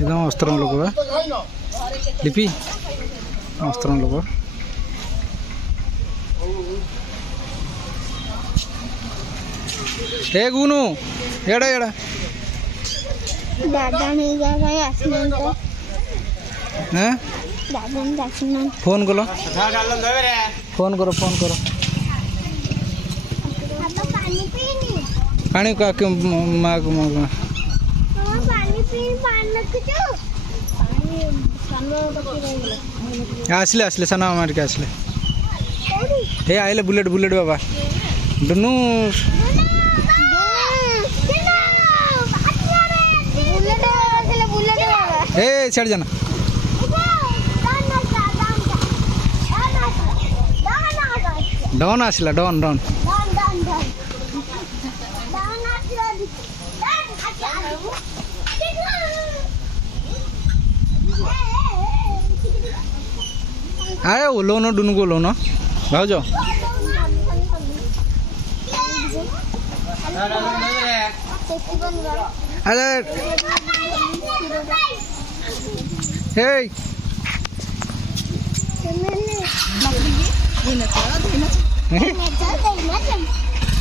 एकदम अस्त्रम लोक लिपि अस्त्रम लोक हे गुनु एड़ा एड़ा दादा नहीं जा भाई आसमान तो हैं दादा नहीं आसमान फोन करो फोन करो फोन करो पापा पानी पीनी पानी का क्यों माग माग पानी पी पानी रखो पानी सामने बच्चे रहेंगे आसले आसले सना मार के आसले हे आइले बुलेट बुलेट बाबा दुनु ए चढ़ जाना डॉन आसला डॉन डॉन आए ओलो न दुनु को लो न भाउजो अरे हे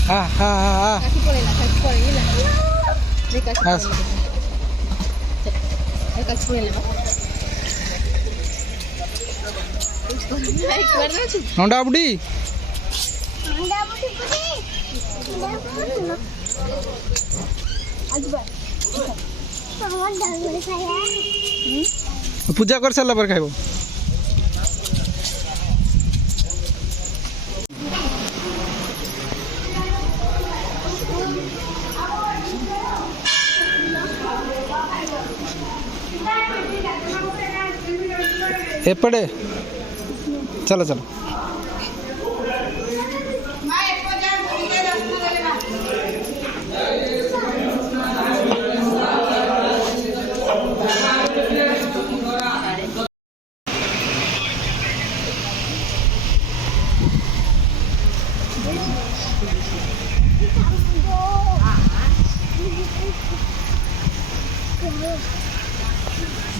हाँ हाँ हाँ नोंडा बुड़ी पूजा कर सारा पर खाइबो एपड़े चलो चलो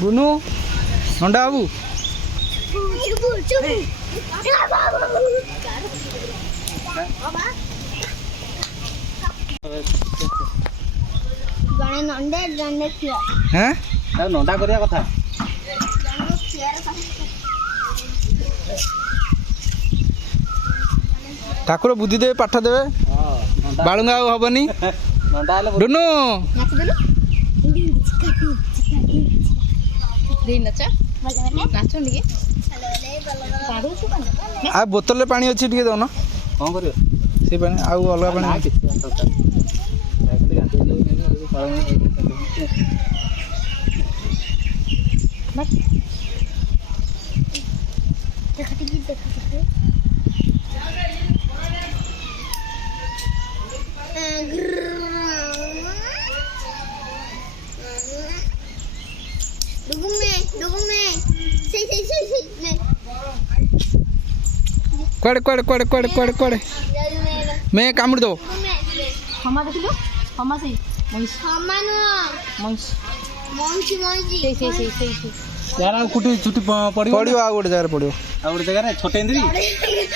बुनु नोंडा बाबू जने नंदे जने किया हैं ता नंदा करिया कथा ठाकुर बुद्धि देवे पाठ देवे बालुंगा हबनी नंदा आले दुनु नाच देलो दे नाच नाच निके आ बोतल में पानी अच्छी टिके दौन कौन करियो से पानी आउ अलग पानी कुआड़े कुआड़े कुआड़े कुआड़े कुआड़े कुआड़े मैं कामुड़ दो हमा देखिलो हमा सही मनीष हमा नो मनीष मनीष मनीष सही यार आ कुटी छुटी पड़ी पड़ियो आ गोटे जगह पड़ियो आ गोटे जगह रे छोटे इंद्री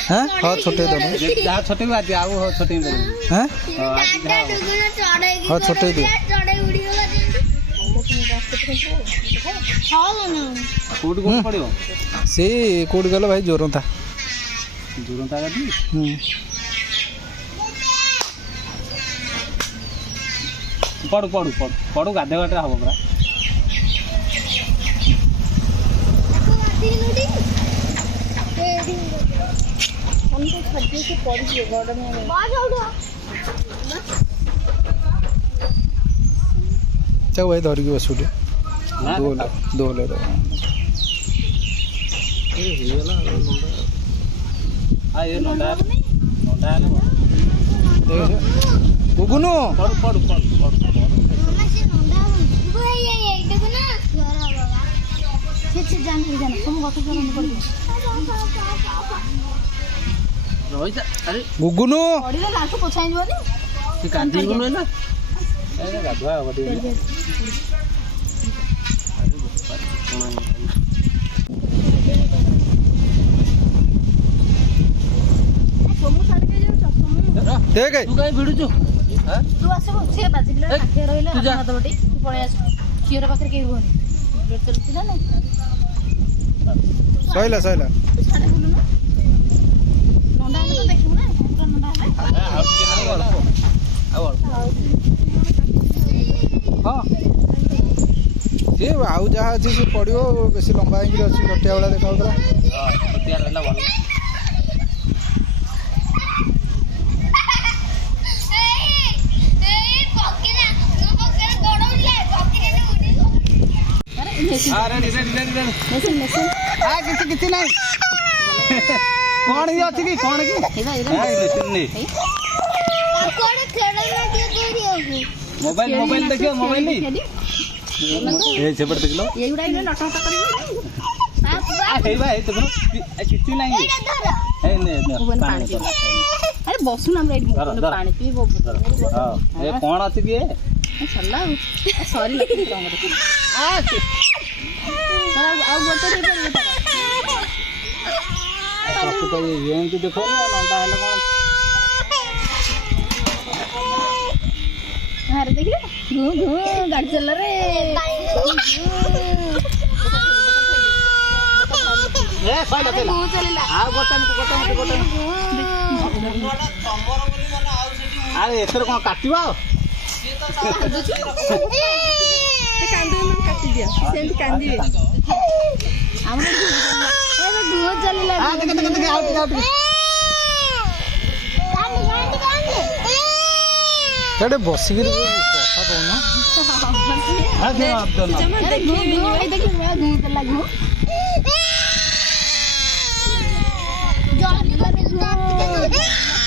हैं हां छोटे दो जहां छोटे बात आ वो छोटे इंद्री हैं हां छोटे दो कोड को पड़ियो से कोड गलो भाई जोरों था जुरंता गादी पड़ू पड़ू पड़ू पड़ू गाधे बाटे हबो परा हमको खड्डे से पड़ी है गार्डन में बाहर उठो चल भाई धर के बस उठे दो ले दो ये नंदा नंदा ଗୁଗୁନୁ ପଡୁ ପଡୁ ପଡୁ ପଡୁ ରହିଯା ଆରେ ଗୁଗୁନୁ ପଡ଼ିଲେ ଲାଷ୍ଟ ପୋଛା ହେଇଯିବନି। ତୁ କାନ୍ଦିବୁନୁ ନା ଏ ଗାଧୁଆ ହବ ଟିକେ ଦେଖ ତୁ କାଇଁ ଭିଡୁଛୁ ତୁ ଆସିବୁ ସିଏ ବାଜିଲେ ପାଖରେ ରହିଲେ ତୁ ଯା। ହାତ ବଟି ତୁ ପଳେଇ ଆସିବୁ ଝିଅର ପାଖରେ କେହି ରୁହନି ଚାଲୁଛି ନା ନାଇଁ ସଇଲା ସଇଲା ତୁ ସାଡ଼େ ବୁଲୁନୁ ନଣ୍ଡା ହେଲେ ତ ଦେଖିବୁ ନା ପୁରା ନଣ୍ଡା ହେଲେ ଆଉ ଟିକେ ନାଇଁ ଅଳ୍ପ ଆଉ ଅଳ୍ପ ହଁ ସିଏ ଆଉ ଯାହା ଅଛି ସେ ପଡ଼ିବ ବେଶୀ ଲମ୍ବା ହେଇକିରି ଅଛି ଲଟିଆ ଭଳିଆ ଦେଖାଉଥିଲା ତିଆର ହେଲା ଭଲ ready ready ready ready machine machine କିଛି ନାହିଁ କ'ଣ ଇଏ ଅଛି କି କ'ଣ କି ମୋବାଇଲ ମୋବାଇଲ ଦେଖିବ ମୋବାଇଲ ସେପଟେ ଦେଖିଲ ଏଇଗୁଡ଼ା ନଟ ନଟ କରିବ ହେଇବା ହେଇ ଦେଖୁନ କିଛି ନାହିଁ ପାଣି ଆରେ ବସୁନ ଆମର ଏଇଠି ପାଣି ପିଇବ ଏ କ'ଣ ଅଛି କି ସରିଲା ଆଉ ସରିଲା ଆଉ ଗୋଟେ ଦେଇପାରିବ ତାର ଏମିତି ଦେଖ ନଣ୍ଡା ହେଲେ କ'ଣ ଆରେ ଦେଖିଲେ ଘୁଁ ଘୁଁ ଗାଡ଼ି ଚାଲିଲା ରେ ଚାଲିଲା ଆଉ ଗୋଟେ ଆରେ ଏଥର କ'ଣ କାଟିବ କାଟିଦିଅ ସେମିତି କାନ୍ଦିବେ ଆମର ଘୁଁ ଚାଲିଲା ସେଠି ବସିକିରି କଥା କହୁନ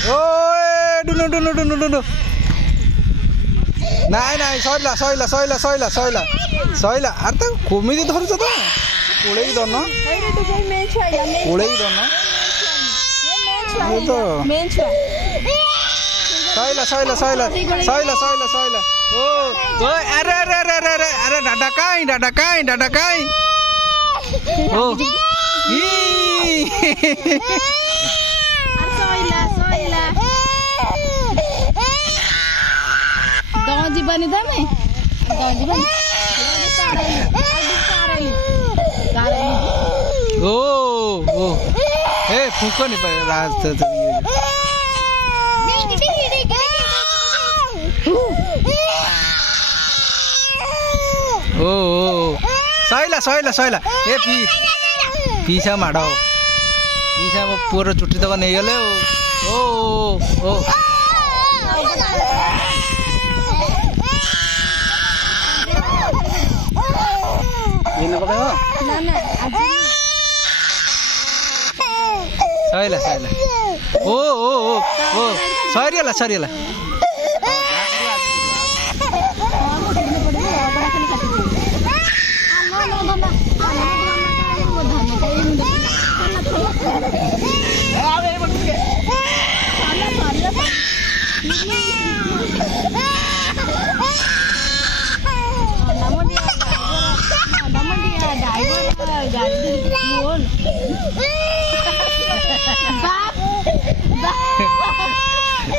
ଓ ଡୁନୁ ଡୁନୁ ଡୁନୁ ଡୁନୁ ନାଇଁ ନାଇଁ ସଇଲା ସଇଲା ସଇଲା ସଇଲା ସଇଲା ସଇଲା ଆରେ ତାକୁ କେମିତି ଧରୁଛ ତ କୋଳେଇକି ଧରୁନ କୋଳେଇକି ଧରୁନ ତ ସଇଲା ସଇଲା ସଇଲା ସଇଲା ସଇଲା ସଇଲା ଓ ଓ ଆରେ ଆରେ ଆରେ ଆରେ ଆରେ ଆରେ ଡାଡା କାଇଁ ଓ ଇ ଯିବାନି ତମେ ଯିବାନି ଓ ଓ ଏ ଫୁଙ୍କନି ରାସ୍ତା ଓ ସଇଲା ସଇଲା ସଇଲା ଏ ପିସା ମାଡ଼ ପିସା ମୋ ପୁଅର ଚୁଟି ତକ ନେଇଗଲେ ଓ ଓ ସଇଲା ସଇଲା ଓ ଓ ଓ ଓ ସରିଗଲା ସରିଗଲା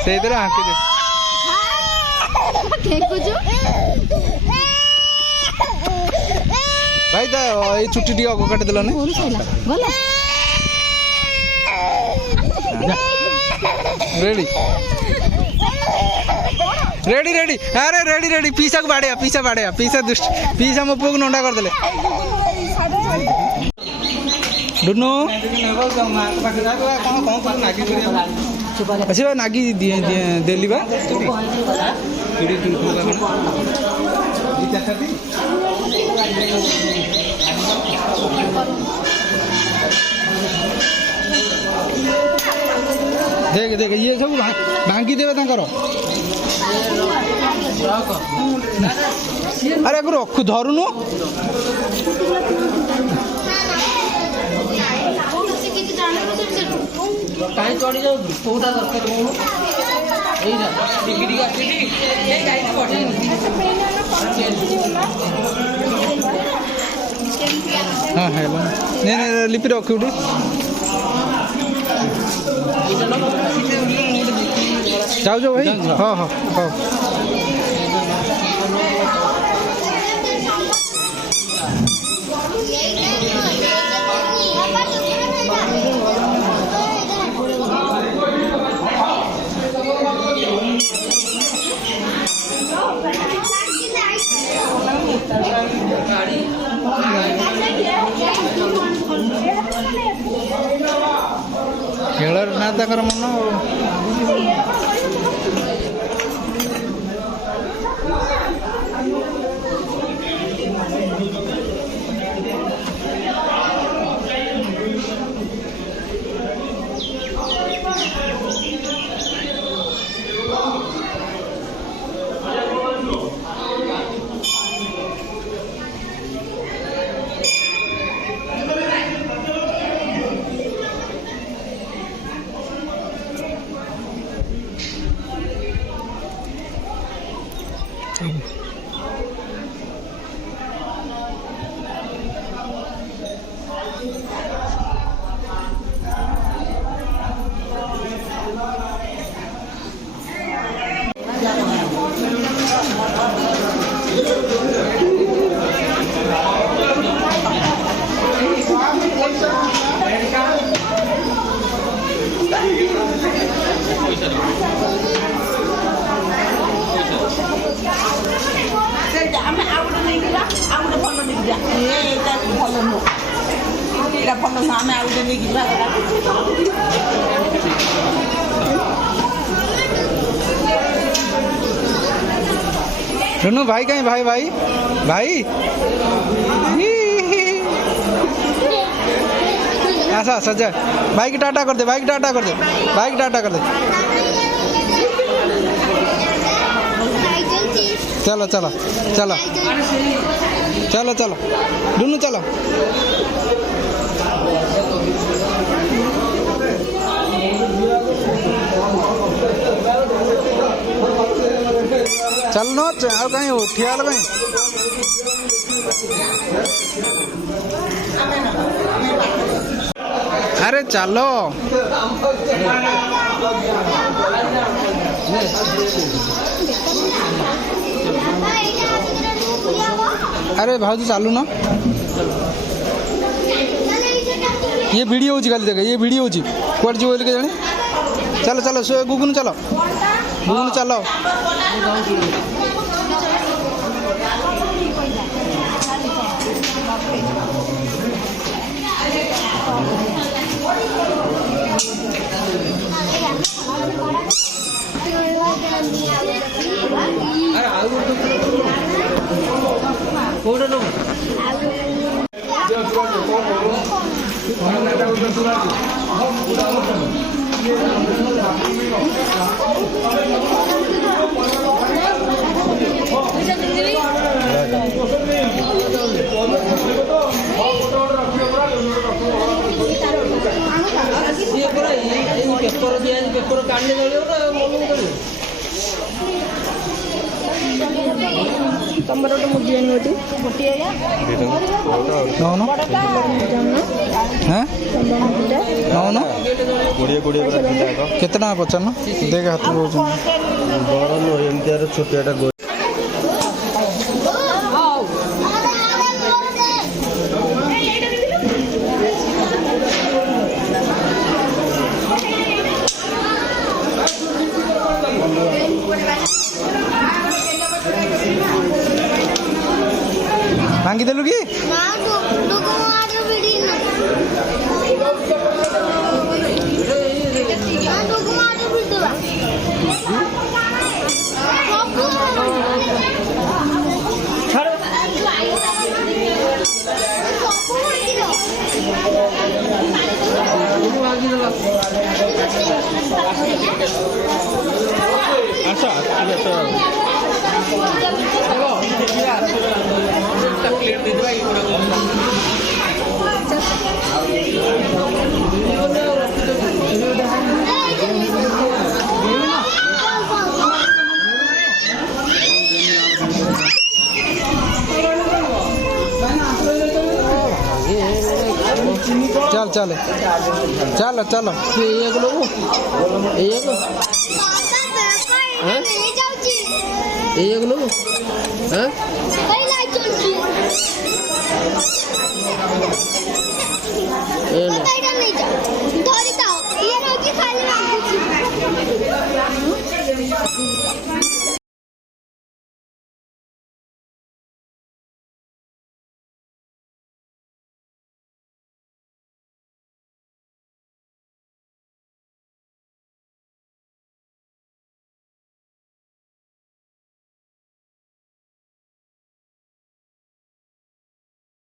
ସେଇଥିରେ ଆଙ୍କି ଦେ ଭାଇ ତା ଏଇ ଚୁଟି ଟିକେ ଅଗ କାଟିଦେଲନି ରେଡି ରେଡି ରେଡି ଆରେ ରେଡି ରେଡି ପିସାକୁ ବାଡ଼େଇବା ପିସା ଦୁଷ୍ଟ ପିସା ମୋ ପୁଅକୁ ନଣ୍ଡା କରିଦେଲେ ଡୁନୁ ଆସିବା ନାଗି ଦେଲି ବା ଦେଖ ଦେଖ ଇଏ ସବୁ ଭାଙ୍ଗି ଦେବେ ତାଙ୍କର ଆରେ ଆକୁ ରଖୁ ଧରୁନୁ। କାହିଁ ଚଢି ଯାଉଛୁ କୋଉଟା ଦରକାର କହୁନୁ ଏଇଟା ଟିକେ ଟିକେ ଆସିକି ଏଇ ଗାଈକି ପଠେଇନି ହଁ ହେଲା ନେ ନେ ଲିପି ରଖି ଉଠି ଯାଉଛ ଭାଇ ହଁ ହଁ ହଉ ଖେଳରେ ନା ତାଙ୍କର ମନ ଆଉ ଆମେ ଆଉ ଗୋଟେ ନେଇଯିବା ଆଉ ଗୋଟେ ଭଲ ନେଇଯିବା ଏଇଟା ଭଲ ନୁହଁ ଏଇଟା ଭଲ ନୁହଁ ଆମେ ଆଉ ଗୋଟେ ନେଇଯିବା रुनु भाई कहीं भाई भाई भाई ऐसा सजा भाई की टाटा कर दे भाई की टाटा कर दे भाई की टाटा कर दे चलो चलो चलो चलो चलो दुनू चलो चल नो और कहीं उठिया कहीं अरे चलो अरे भाजी चालू ना ये वीडियो होची खाली देखे ये वीडियो होची कुआड़ जीव के जाने चलो चलो सो गुगुन चलो गुगुन चलो पेपर काढले ତମର ଗୋଟେ ମୁଦି ଆଣିବ ଗୋଟିଏ ନଉନ ନଉନ କେତେ ଟଙ୍କା ପଚାରୁନ ଦେଖ ହାତ କହୁଛନ୍ତି ବଡ଼ ନୁହଁ ଏମିତିଆର ଛୋଟିଆଟା भांगी देलु कि ଆସ चल चल चलो चलो ଏଇଆକୁ ନବୁ ଏଇଆକୁ ଏଇଆକୁ ନବୁ ହଁ ଏ ନେ